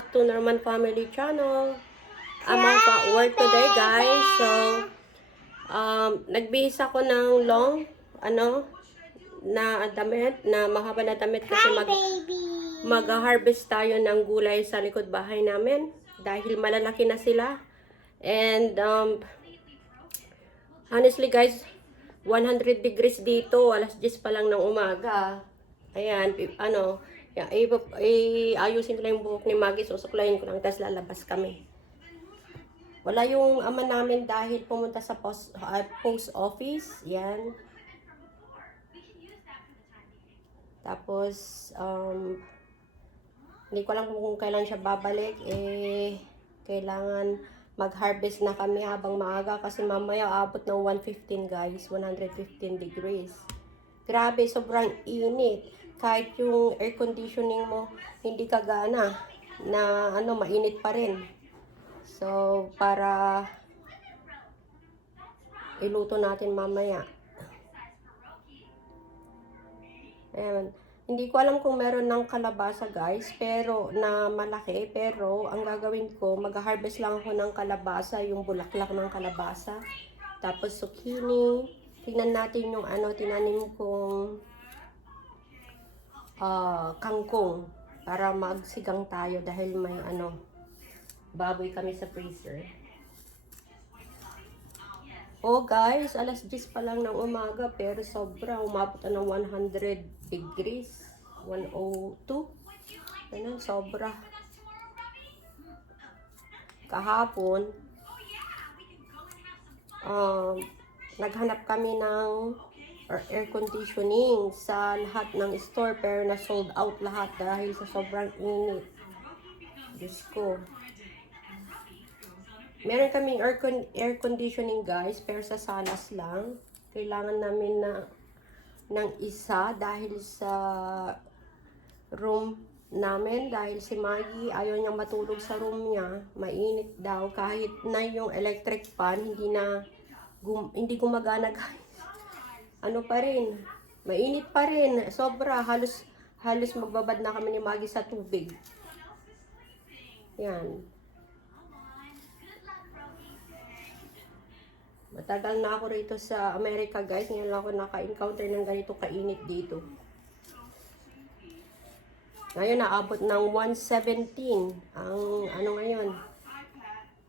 back to Norman Family Channel. I'm at work today, guys. So, nagbihis ako ng long, na damit, na mahaba na damit kasi mag-harvest tayo ng gulay sa likod bahay namin. Dahil malalaki na sila. And, honestly, guys, 100 degrees dito. Alas 10 pa lang ng umaga. Ayan, ayusin ko lang yung buhok ni Maggie, susuklayin ko lang, tapos lalabas kami. Wala yung ama namin dahil pumunta sa post office, yan. Tapos, hindi ko lang kung kailan siya babalik, kailangan mag-harvest na kami habang maaga kasi mamaya abot ng 115 guys, 115 degrees. Grabe, sobrang init. Kahit yung air conditioning mo hindi kagana na mainit pa rin. So, para iluto natin mamaya. Ayan. Hindi ko alam kung meron ng kalabasa guys, pero na malaki, pero ang gagawin ko, mag-harvest lang ako ng kalabasa, yung bulaklak ng kalabasa. Tapos zucchini. Tingnan natin yung tinanim kong kangkong para magsigang tayo dahil may baboy kami sa freezer. Oh guys, alas 10 pa lang ng umaga pero sobra, umabot na ng 100 degrees, 102. Ano, sobra. Kahapon naghanap kami ng air conditioning sa lahat ng store pero na sold out lahat dahil sa sobrang init. Diyos ko. Meron kaming air conditioning guys pero sa salas lang. Kailangan namin ng isa dahil sa room namin, dahil si Maggie ayaw niyang matulog sa room niya. Mainit daw kahit na yung electric fan hindi gumagana guys. Ano pa rin, mainit pa rin, sobra, halos magbabad na kami ni Maggie sa tubig. Yan. Matagal na ako rito sa Amerika guys, ngayon lang ako naka-encounter ng ganito kainit dito. Ngayon naabot ng 117 ang ngayon,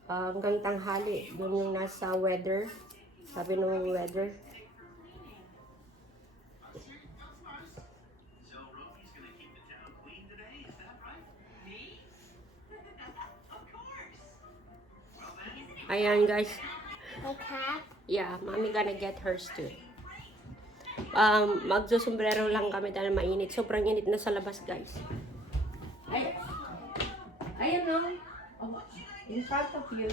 hanggang tanghali, yun yung nasa weather, sabi ng weather. Ayan guys. Okay. Yeah, mommy gonna get hers too. Magsusombrero lang kami dahil mainit. Sobrang init na sa labas guys. Ayan no. Oh, in front of you.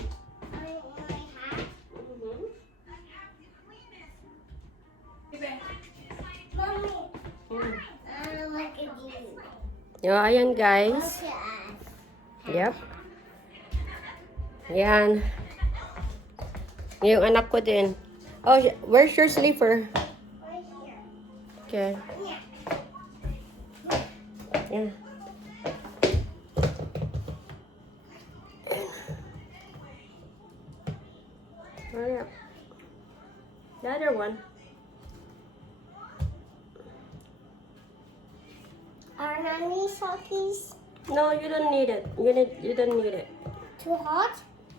Ayan guys. Yep. Ayan. Yung anak ko din. Oh, where's your sleeper? Right here. Okay. Yeah. Yeah. Hurry up. The other one. Are nanny sockies No, you don't need it. You don't need it. too hot?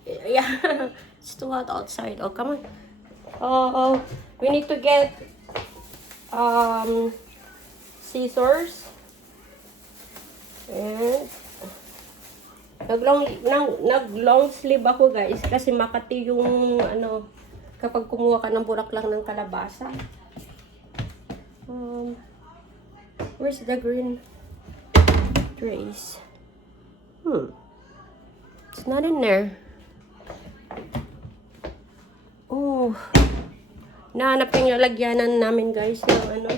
Yeah, it's too hot outside. Oh, come on. Oh, we need to get scissors. And nag-long sleeve ako guys kasi makati yung kapag kumuha ka ng bulaklak ng kalabasa. Where's the green trays? It's not in there. Oh, nahanap yung lalagyanan namin guys ng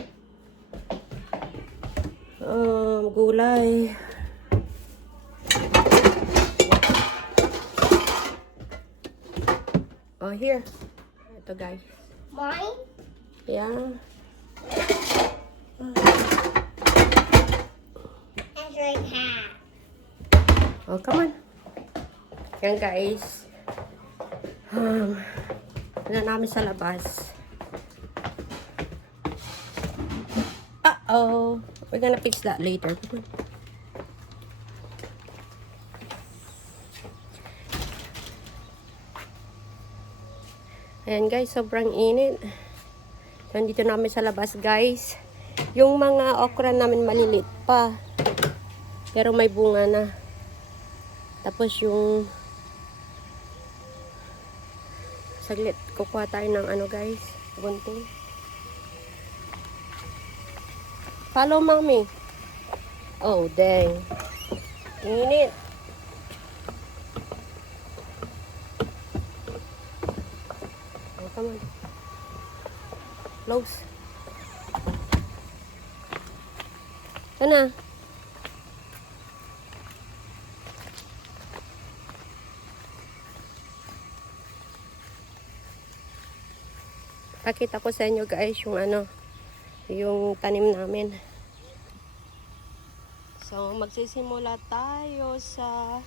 gulay. Oh, here. Ito guys. Mine? Yeah. And right half. Oh, come on. Yan guys. Ano namin sa labas. Uh-oh. We're gonna fix that later. Come on. Ayan guys, sobrang init. Nandito namin sa labas guys. Yung mga okra namin malilit pa. Pero may bunga na. Tapos yung saglit, kukuha tayo ng ano guys, gunting. Follow mommy. Oh dang. Init. Oh, come on. Close. Sana. Pakita ko sa inyo guys yung ano, yung tanim namin. So, magsisimula tayo sa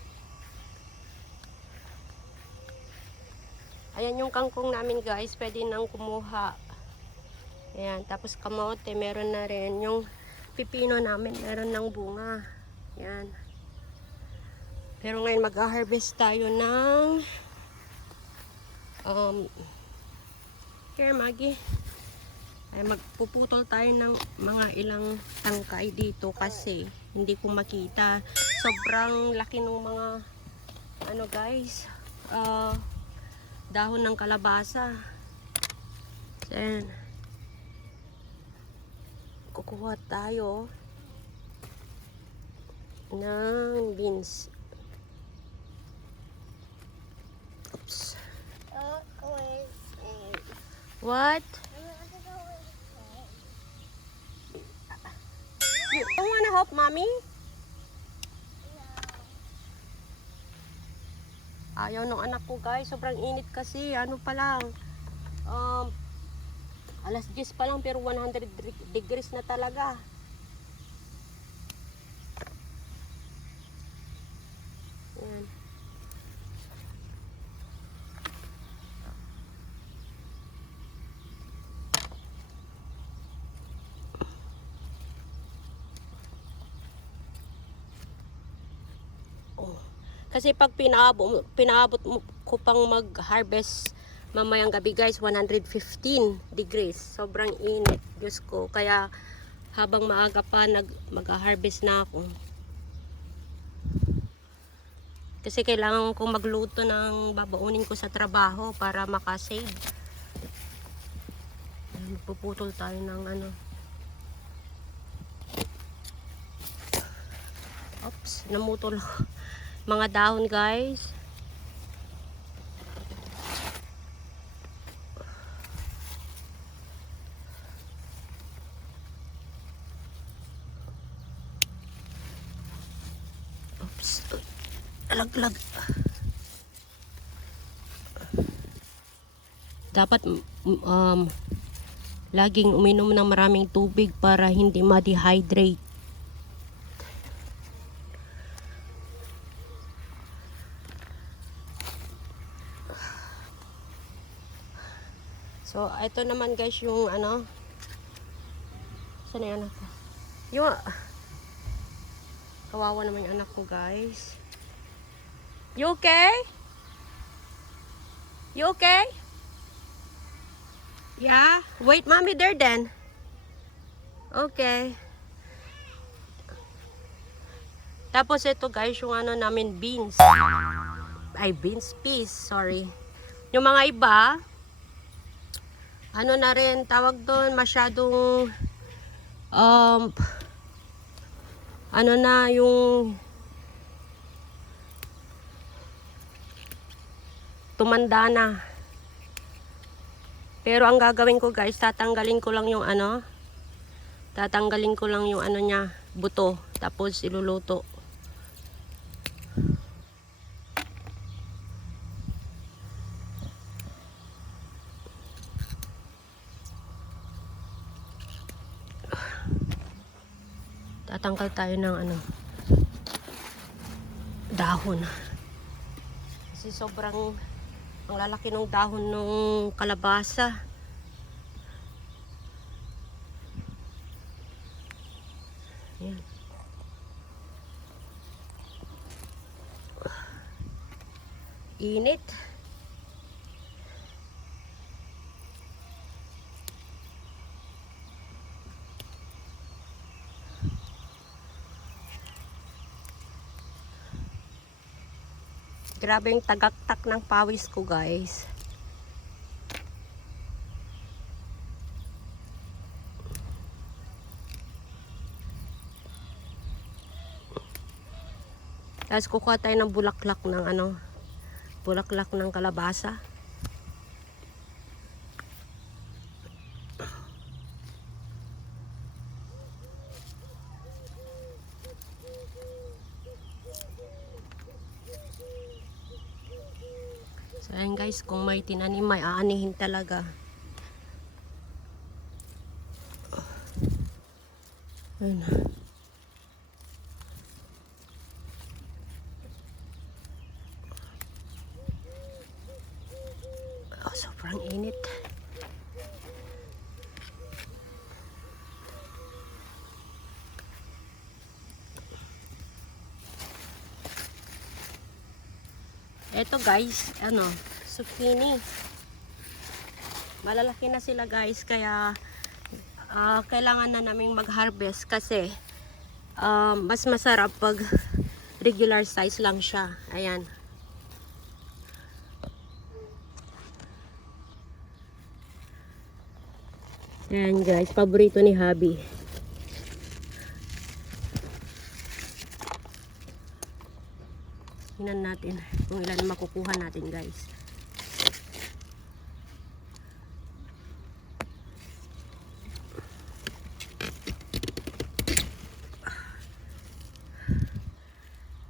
ayan yung kangkong namin guys, pwede nang kumuha. Ayan, tapos kamote, meron na rin. Yung pipino namin, meron ng bunga. Ayan. Pero ngayon mag-harvest tayo ng here Maggie. Ay, magpuputol tayo ng mga ilang tangkay dito kasi hindi ko makita. Sobrang laki ng mga ano guys, dahon ng kalabasa. So, ayan. Kukuha tayo ng beans. Oops. What? You don't wanna help mommy? Ayaw ng anak ko guys, sobrang init kasi. Ano pa lang, alas 10 pa lang pero 100 degrees na talaga. Ayan. Oh. Kasi pag pinaabot ko pang mag-harvest mamayang gabi guys, 115 degrees. Sobrang init. Diyos ko. Kaya habang maaga pa mag-harvest na ako. Kasi kailangan kong magluto ng babaunin ko sa trabaho para makasave. Puputol tayo ng ano. Oops, namutol ako. Mga dahon guys. Oops. Alaglag. Dapat laging uminom ng maraming tubig para hindi ma-dehydrate. So, ito naman guys yung ano. Saan yung anak ko? Yung kawawa naman yung anak ko guys. You okay? You okay? Yeah? Wait, mommy there then. Okay. Tapos ito guys yung ano namin, beans. Ay, beans, peas, sorry. Yung mga iba, ano na rin, tawag doon, masyadong, ano na, yung, tumanda na. Pero ang gagawin ko guys, tatanggalin ko lang yung ano, niya, buto, tapos iluluto. Tatanggal tayo ng ano, dahon. Kasi sobrang ang lalaki ng dahon ng kalabasa. Ayan. Init. Grabe yung tagaktak ng pawis ko, guys. Tapos kukuha tayo ng bulaklak ng bulaklak ng kalabasa. So ayan guys, kung may tinanim, may aanihin talaga. Ayan. Oh, sobrang init. Eto guys, zucchini. Malalaki na sila guys, kaya kailangan na naming mag-harvest kasi mas masarap pag regular size lang siya. Ayan. Ayan guys, paborito ni Hubby. Tingnan natin kung ilan makukuha natin guys.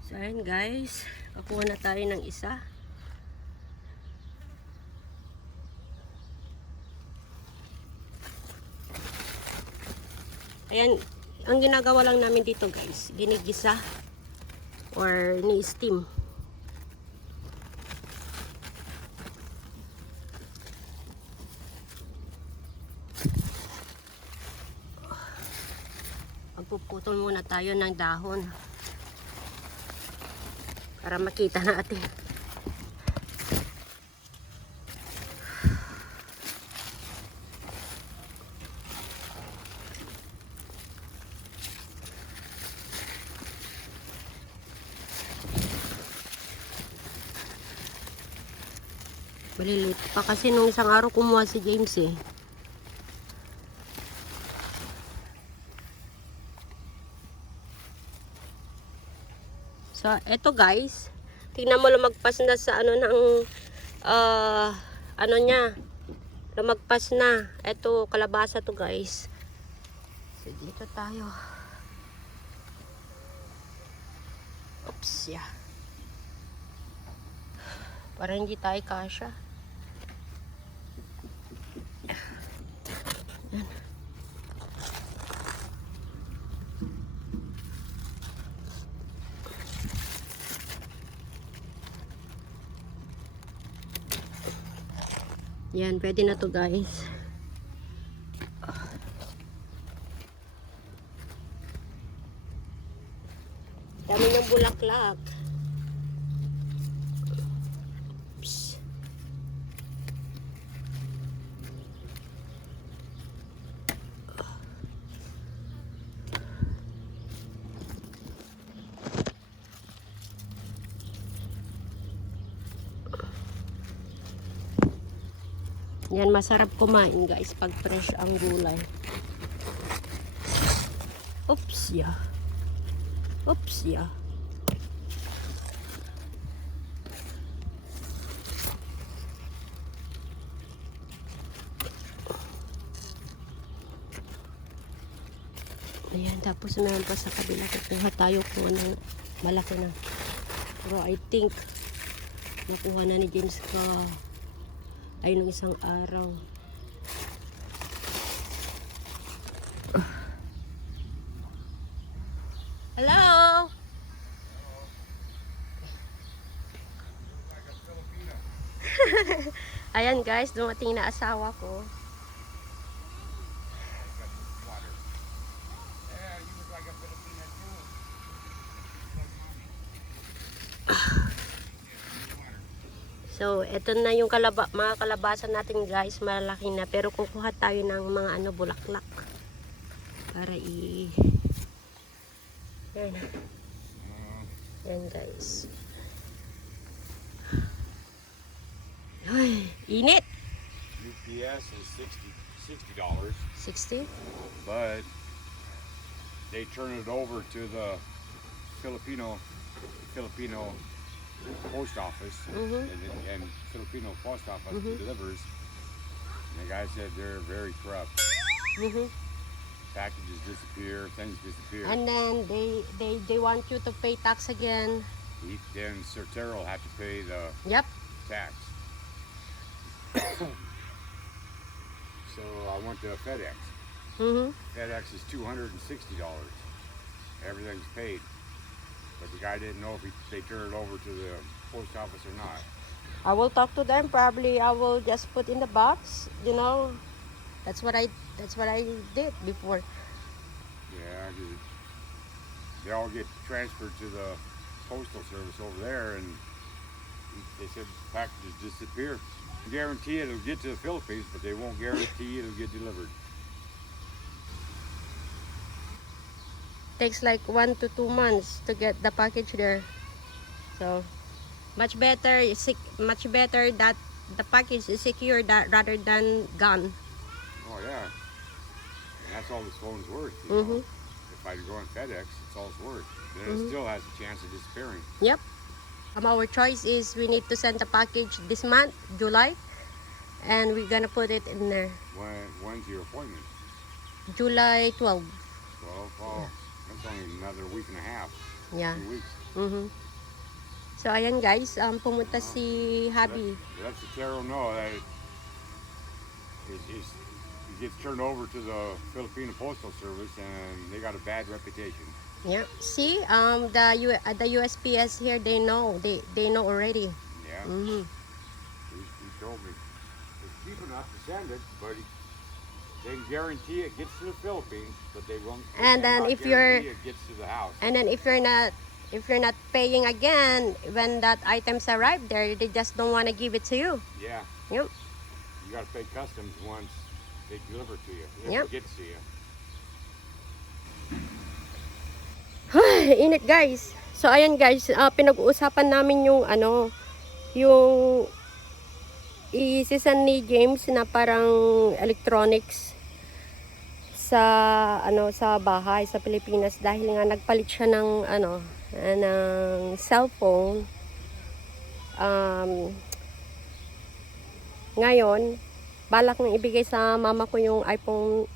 So ayan guys, kakuha na tayo ng isa. Ayan, ang ginagawa lang namin dito guys, ginigisa or ni-steam. Magpuputol muna tayo ng dahon para makita natin. Malilit pa kasi nung isang araw kumuha si James eh. So, eto guys, tingnan mo lumagpas na sa niya, lumagpas na. Eto, kalabasa to guys. So, dito tayo. Oops, yeah. Para hindi tayo kasya. Yan, pwede na to guys. Dami ng bulaklak. Oops. Yan, masarap kumain guys pag fresh ang gulay. Oops, yeah. Oops, yeah. Ayan, tapos meron pa sa kabila. Kukuha tayo kung anong malaki na. Pero I think nakuha na ni James ay nung isang araw. Hello? Ayan guys, dumating na asawa ko. So, eto na yung mga kalabasa natin guys, malaki na. Pero kukuha tayo ng mga bulaklak. Para Yan. Yan guys. Ay, init! UPS is $60. 60? But they turn it over to the Filipino post office, and Filipino post office delivers. And the guy said they're very corrupt. Packages disappear, things disappear. And then they want you to pay tax again. Then Certero will have to pay the Yep. tax. So I went to FedEx. FedEx is $260. Everything's paid. But the guy didn't know if they turn it over to the post office or not. I will talk to them. Probably I will just put in the box. You know, that's what I did before. Yeah, 'cause they all get transferred to the postal service over there, and they said packages disappear. Guarantee it'll get to the Philippines, but they won't guarantee it'll get delivered. Takes like 1 to 2 months to get the package there. So much better that the package is secure rather than gone. Oh yeah, and that's all this phone's worth. You know? If I go on FedEx, it's all it's worth. Then it still has a chance of disappearing. Yep. Our choice is we need to send the package this month, July, and we're gonna put it in there. When's your appointment? July 12. 12. Oh, that's only another week and a half. Yeah. 2 weeks. So ayan guys, pumunta si Hubby. Let Certero know that it gets turned over to the Filipino Postal Service, and they got a bad reputation. Yeah. See, the USPS here, they know already. Yeah. He told me it's cheap enough to send it, but they can guarantee it gets to the Philippines, but they won't. And then if it gets to the house. And then if you're not paying again when that items arrive there, they just don't want to give it to you. Yeah. Yep. You got to pay customs once they deliver to you. Yep. It gets to you. Init guys. So ayan guys, pinag-uusapan namin yung yung isisan ni James na parang electronics sa sa bahay sa Pilipinas dahil nga nagpalit siya ng ng cellphone. Ngayon balak nang ibigay sa mama ko yung iPhone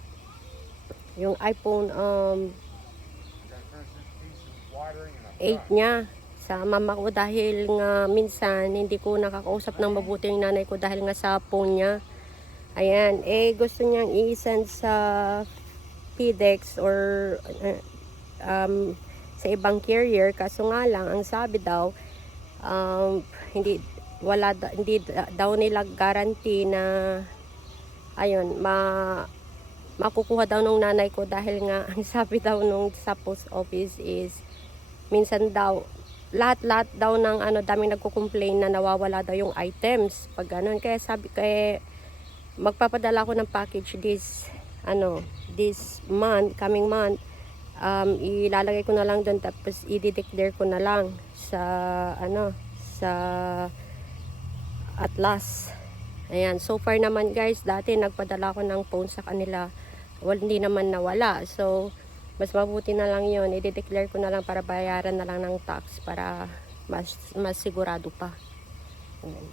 8 niya sa mama ko dahil nga minsan hindi ko nakakausap ng mabuti yung nanay ko dahil nga sa phone niya. Ayan, gusto niyang i-send sa FedEx or sa ibang carrier, kaso nga lang ang sabi daw hindi daw nila guarantee na ayun makukuha daw ng nanay ko dahil nga ang sabi daw nung sa post office is minsan daw lahat daw ng daming nagko-complain na nawawala daw yung items pag ganun. Kaya sabi ko magpapadala ko ng package this coming month. Ilalagay ko na lang doon tapos i-declare ko na lang sa sa Atlas. Ayan, so far naman guys, dati nagpadala ko ng phone sa kanila. Hindi naman nawala. So mas mabuti na lang yun, i-declare ko na lang para bayaran na lang ng tax para mas sigurado pa. Ayan.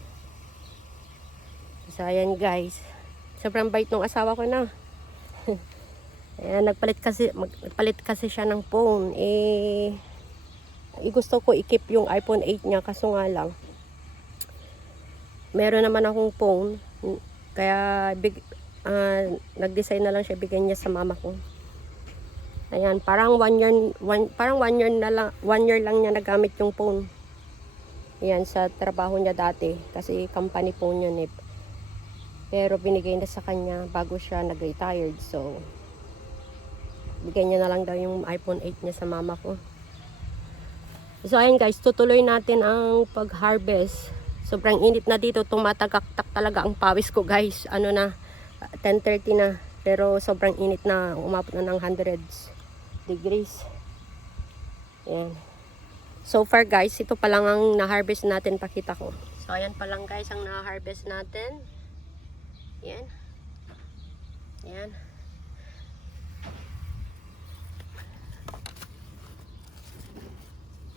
So ayan guys, sobrang bait ng asawa ko na. Ayan, nagpalit kasi siya ng phone. Gusto ko i-keep yung iPhone 8 niya, kaso nga lang meron naman akong phone, kaya nag-decide na lang siya bigyan niya sa mama ko. Ayan, parang 1 year lang niya nagamit yung phone. Ayan, sa trabaho niya dati. Kasi company phone yun Pero binigay na sa kanya bago siya nag-retired. So, bigyan niya na lang daw yung iPhone 8 niya sa mama ko. So, ayun guys, tutuloy natin ang pag-harvest. Sobrang init na dito. Tumatagaktak talaga ang pawis ko guys. Ano na, 10:30 na. Pero sobrang init na. Umabot na ng hundreds degrees. Ayan. So far guys, ito pa lang ang na-harvest natin. Pakita ko. So, ayan pa lang guys ang na-harvest natin. Ayan. Ayan.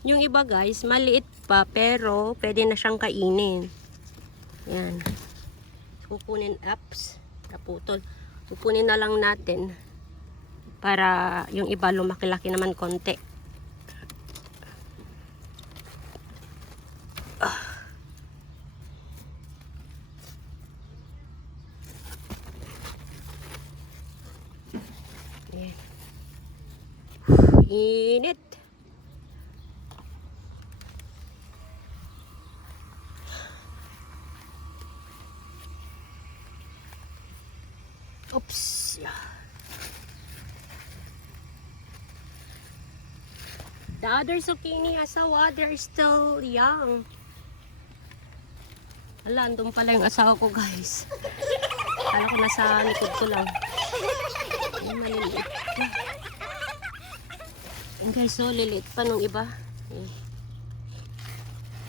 Yung iba guys, maliit pa pero pwede na siyang kainin. Ayan. Kukunin apps. Naputol. Kukunin na lang natin para yung iba lumaki-laki naman konti. Ayan. Init. Oops. The other zucchini asawa, they're still young. Ala, andun pala yung asawa ko guys. Kala ko nasa likod ko lang. Ay, maliliit pa. Ayan guys, so liliit pa nung iba.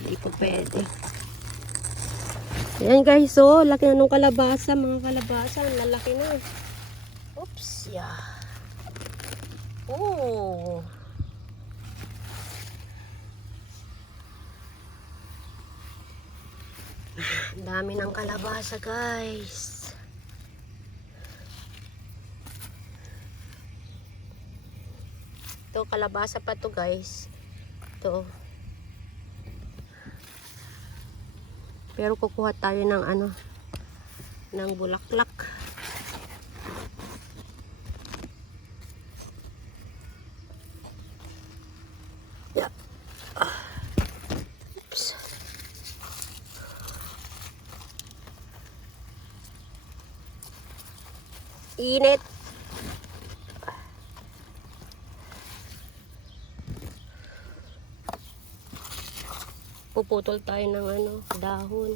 Hindi po pwede. Ayan guys, so laki na nung kalabasa. Mga kalabasa, lalaki na. Oops, yeah. Oh. Ang dami ng kalabasa guys. Ito, kalabasa pa to guys. Ito. Pero kukuha tayo ng ano, ng bulaklak. Yeah. Oops. Init. Puputol tayo ng ano, dahon.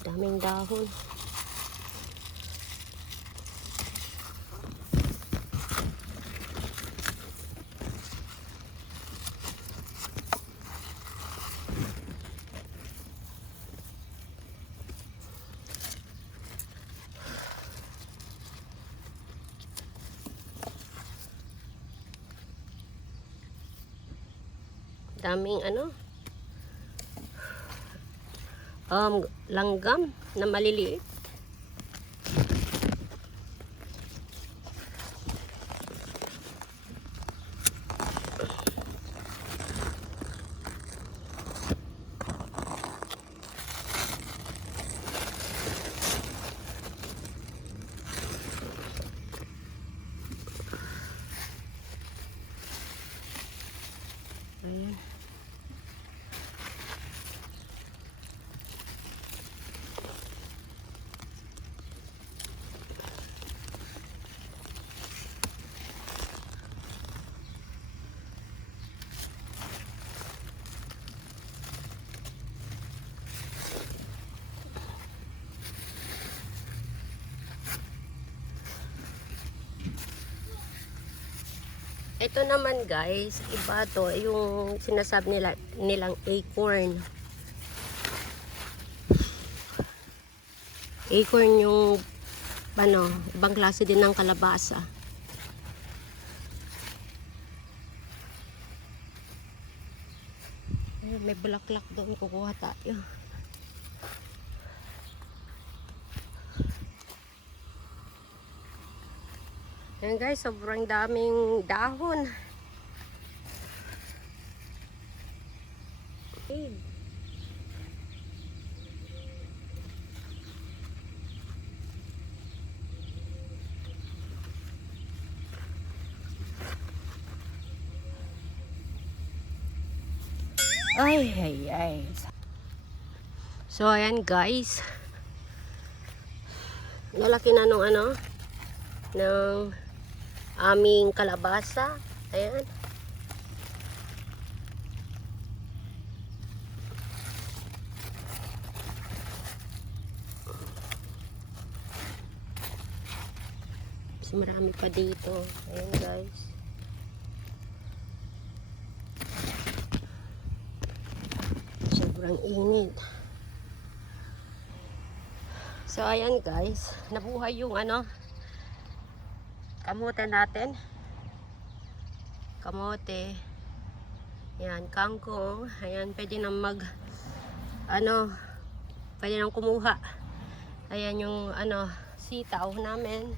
Daming dahon. Daming ano, langgam na maliliit. Ayan. Ito naman guys, iba to, yung sinasabi nilang acorn. Acorn yung ano, ibang klase din ng kalabasa. Ayan, may bulaklak doon, kukuha tayo. Ayan guys, sobrang daming dahon. Okay. Ay, ay, ay. So, ayan guys. lalaki na nung ano, ng aming kalabasa. Ayan. Mas marami pa dito. Ayan guys. Sobrang init. So ayan guys, nabuhay yung ano, kamote natin. Kamote. Ayan, kangkong. Ayan, pwede nang pwede nang kumuha. Ayan yung ano, sitaw namin.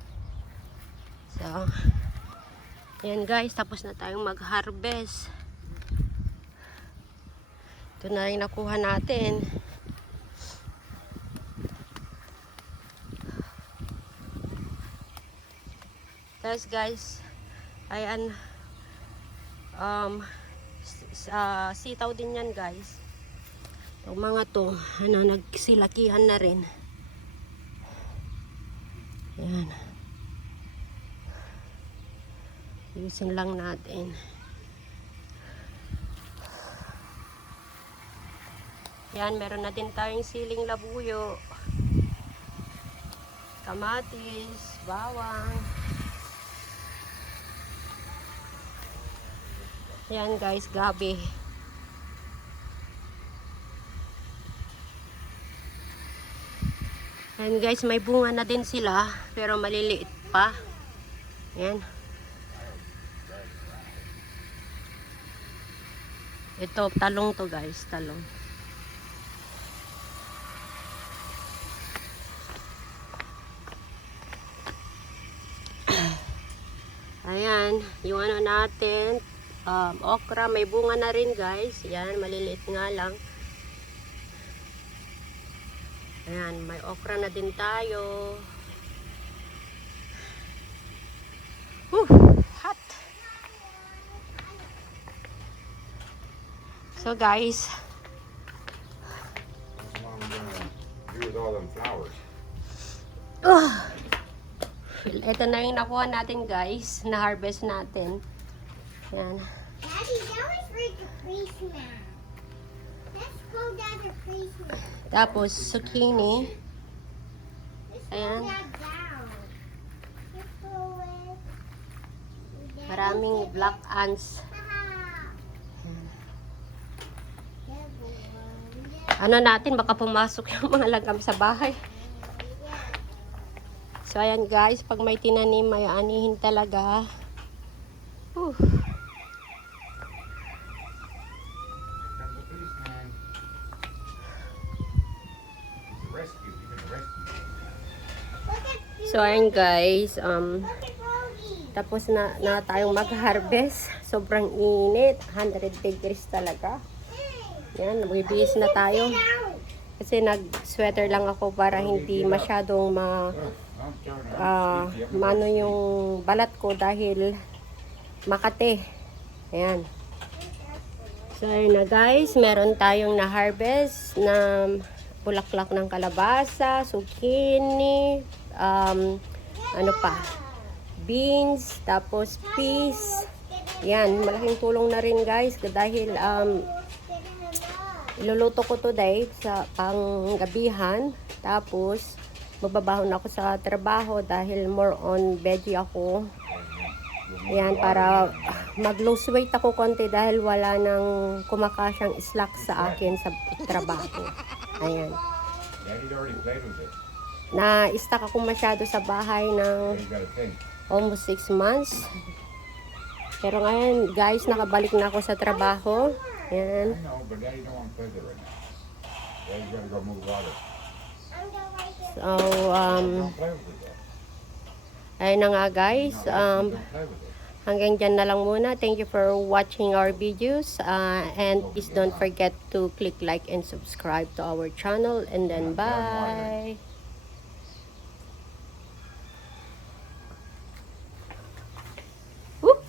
So, ayan guys, tapos na tayong mag-harvest. Ito na yung nakuha natin. Tapos guys, ayan, sitaw din yan guys. Yung mga to, ano, nagsilakihan na rin. Ayan. Ayusin lang natin. Yan, meron na din tayong siling labuyo, kamatis, bawang. Yan guys, gabi. Yan guys, may bunga na din sila, pero maliliit pa. Yan. Ito, talong to guys, talong. Ayan, yung ano natin, okra, may bunga na rin guys. Yan, maliliit nga lang. Ayan, may okra na din tayo. Hot! So guys, Do with all them flowers. ito na yung nakuha natin guys, na harvest natin. Yan. Daddy, that was for the policeman. Let's go down the policeman. Tapos zucchini. Let's Ayan. go down. Let's go with... Maraming black ants. Ano natin, baka pumasok yung mga lagam sa bahay. So ayan guys, pag may tinanim, may anihin talaga. Comes the policeman. He's a rescue. He's gonna rescue. So ayan guys, Look at Rogie. tapos na tayong mag-harvest. Sobrang init, 100 degrees talaga. Yan, magbibihis na tayo. Kasi nag-sweater lang ako para hindi masyadong mano yung balat ko dahil Makate. Ayan. So ayun na guys, meron tayong na-harvest na bulaklak ng kalabasa, zucchini, ano pa, beans, tapos peas. Yan, malaking tulong na rin guys dahil iluluto ko today sa panggabihan. Tapos magbabahon ako sa trabaho dahil more on veggie ako. Ayan, para mag-lose weight ako konti dahil wala nang kumakasyang slack sa akin sa trabaho. Ayan. Daddy'd already played with it. Na-stuck ako masyado sa bahay ng You gotta think. almost 6 months. Pero ngayon, guys, nakabalik na ako sa trabaho. Ayan. I know, but Daddy don't want to play with it right now. Daddy's gotta go move water. So, Don't play with it though. ayun na nga guys. Don't play with it. Hanggang dyan na lang muna. Thank you for watching our videos. And please don't forget to click like and subscribe to our channel. And then bye. Woo!